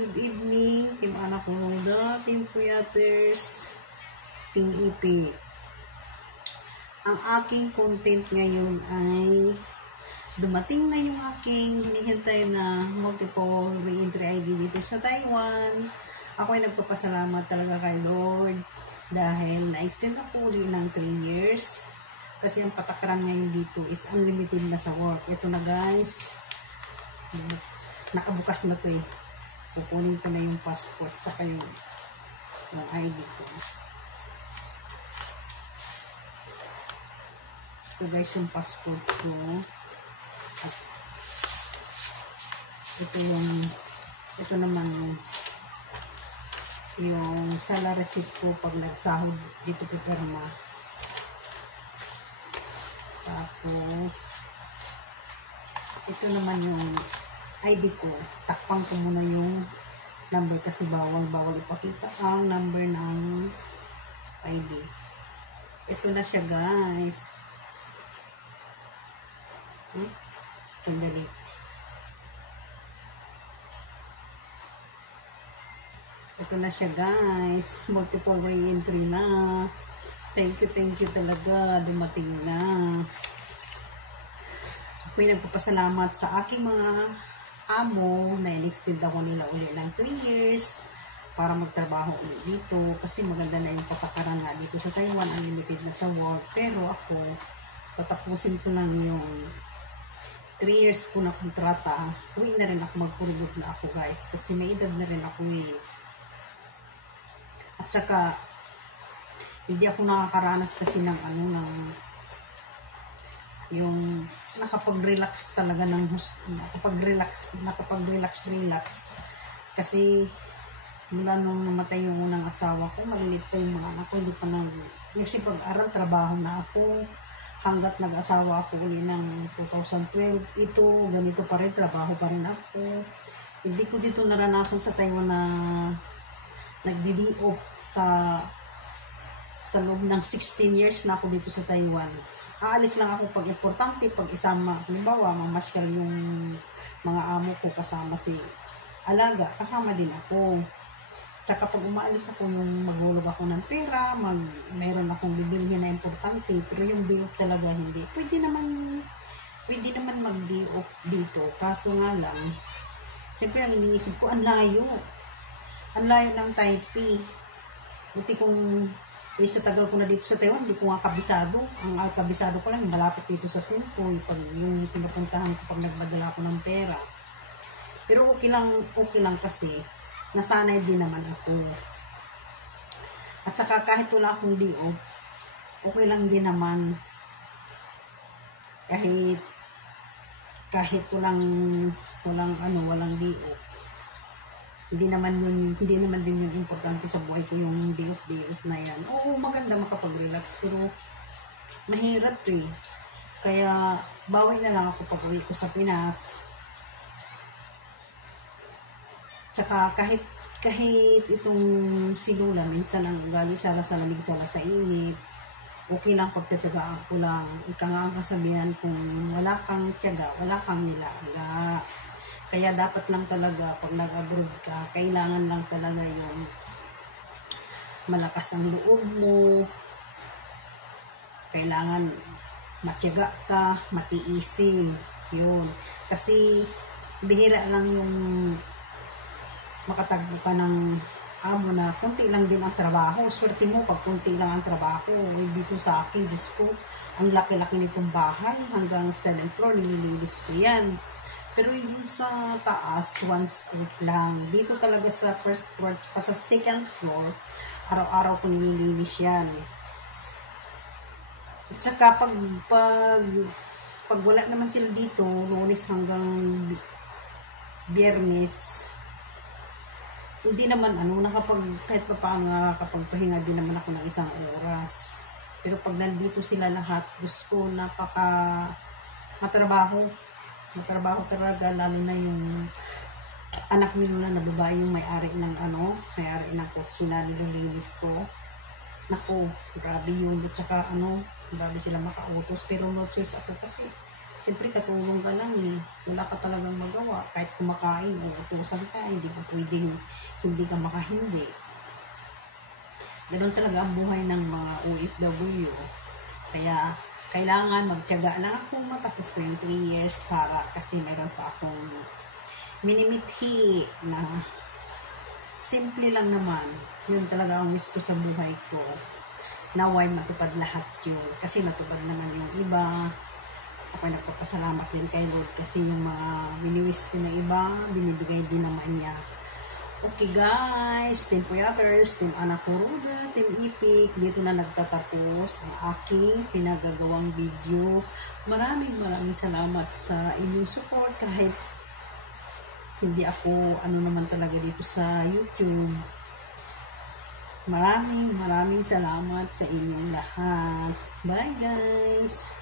good evening, Team Anak Muda, Team Puyaters, Team EP. Ang aking content ngayon ay dumating na yung aking hinihintay na multiple re-entry ID dito sa Taiwan. Ako ay nagpapasalamat talaga kay Lord dahil na-extend ako uli ng 3 years. Kasi ang patakaran ngayon dito is unlimited na sa work. Ito na guys, nakabukas na to eh. Kukunin ko na yung passport tsaka yung ID ko. Ito guys yung passport ko. At ito naman yung salary receipt ko pag nagsahod dito pipirma. Tapos ito naman yung ID ko. Takpan ko muna yung number kasi bawal ipakita ang number ng ID. Ito na siya guys. Sandali. Ito na siya guys. Multiple re-entry na. Thank you talaga. Dumating na. May nagpapasalamat sa aking mga amo na in-extend ako nila uli ng 3 years para magtrabaho ulit dito kasi maganda na yung patakaran nga dito sa Taiwan, unlimited na sa work. Pero ako, patapusin ko lang yung 3 years ko na kontrata, uwi na rin ako, magpuribot na ako guys kasi may edad na rin ako eh. At saka hindi ako nakakaranas kasi ng yung nakapag-relax talaga nakapag-relax kasi mula nung namatay yung unang asawa ko, malilit pa yung mga anak ko, hindi pa nagsipag-aral, trabaho na ako hanggat nag-asawa ako uli ng 2012. Ito, ganito pa rin, trabaho pa rin ako. Hindi ko dito naranasan sa Taiwan na nagdi-off sa loob ng 16 years na ako dito sa Taiwan. Aalis lang ako pag importante, pag isama, halimbawa, mamasyal yung mga amo ko kasama si alaga, kasama din ako. Tsaka pag umaalis ako, yung maghulog ako ng pera, mayroon akong bibilhin na importante, pero yung day off talaga hindi. Pwede naman mag-day off dito, kaso nga lang, siyempre ang iniisip ko, ang layo ng Taipei. Buti kung sa tagal ko na dito sa Taiwan, hindi ko nga kabisado. Ang kabisado ko lang, malapit dito sa Simpoy, pag yung pinupuntahan ko pag nagmadala ko ng pera. Pero okay lang kasi, nasanay din naman ako. At saka kahit wala akong day off, okay lang din naman. Kahit walang day off. Hindi naman din yung importante sa buhay ko yung day off na yan. Oo, maganda makapag-relax pero mahirap eh. Kaya bawi na lang ako pag uwi ko sa Pinas. Tsaka kahit itong silula, minsan ang ugali sala sa lamig, sala sa init, okay lang pagtsatsagaan ko lang. Ika nga ang kasabihan, kung wala kang tiyaga, wala kang nilaga. Kaya dapat lang talaga pag nag-abroad ka, kailangan lang talaga yung malakas ang loob mo. Kailangan matyaga ka, matiisin. Yun. Kasi bihira lang yung makatagpo ka ng amo na kunti lang din ang trabaho. Swerte mo pag kunti lang ang trabaho. Dito sa akin, Diyos ko, ang laki-laki nitong bahay. Hanggang 7th floor, nililinis ko yan. Pero yung sa taas, once a week lang. Dito talaga sa first floor, at sa second floor, araw-araw ko nililinis yan. At saka pag wala naman sila dito, Lunes hanggang Biyernes, hindi naman kahit pa paano nakakapagpahinga din naman ako ng 1 oras. Pero pag nandito sila lahat, Diyos ko, matrabaho talaga, lalo na yung anak nila na babae, yung may-ari ng kotse na nililinis ko. Naku, grabe yun. At saka grabe sila makautos, pero no choice ako kasi Siyempre, katulong ka lang eh. Wala ka talagang magawa. Kahit kumakain o utusan ka, hindi ka pwedeng hindi ka makahindi. Ganun talaga ang buhay ng mga OFW. Kaya, kailangan magtiyaga lang akong matapos ko yung 3 years para kasi mayroon pa akong minimithi na simple lang naman. Yun talaga ang wish ko sa buhay ko. Naway matupad lahat yun. Kasi natupad naman yung iba. Ako nagpapasalamat din kay Lord kasi yung mga miniwish ko na iba, binibigay din naman niya. Okay guys, Team Puyaters, Team Anak Kuruda, Team Ipik, dito na nagtatapos ang aking pinagagawang video. Maraming salamat sa inyong support kahit hindi ako naman talaga dito sa YouTube. Maraming salamat sa inyong lahat. Bye guys!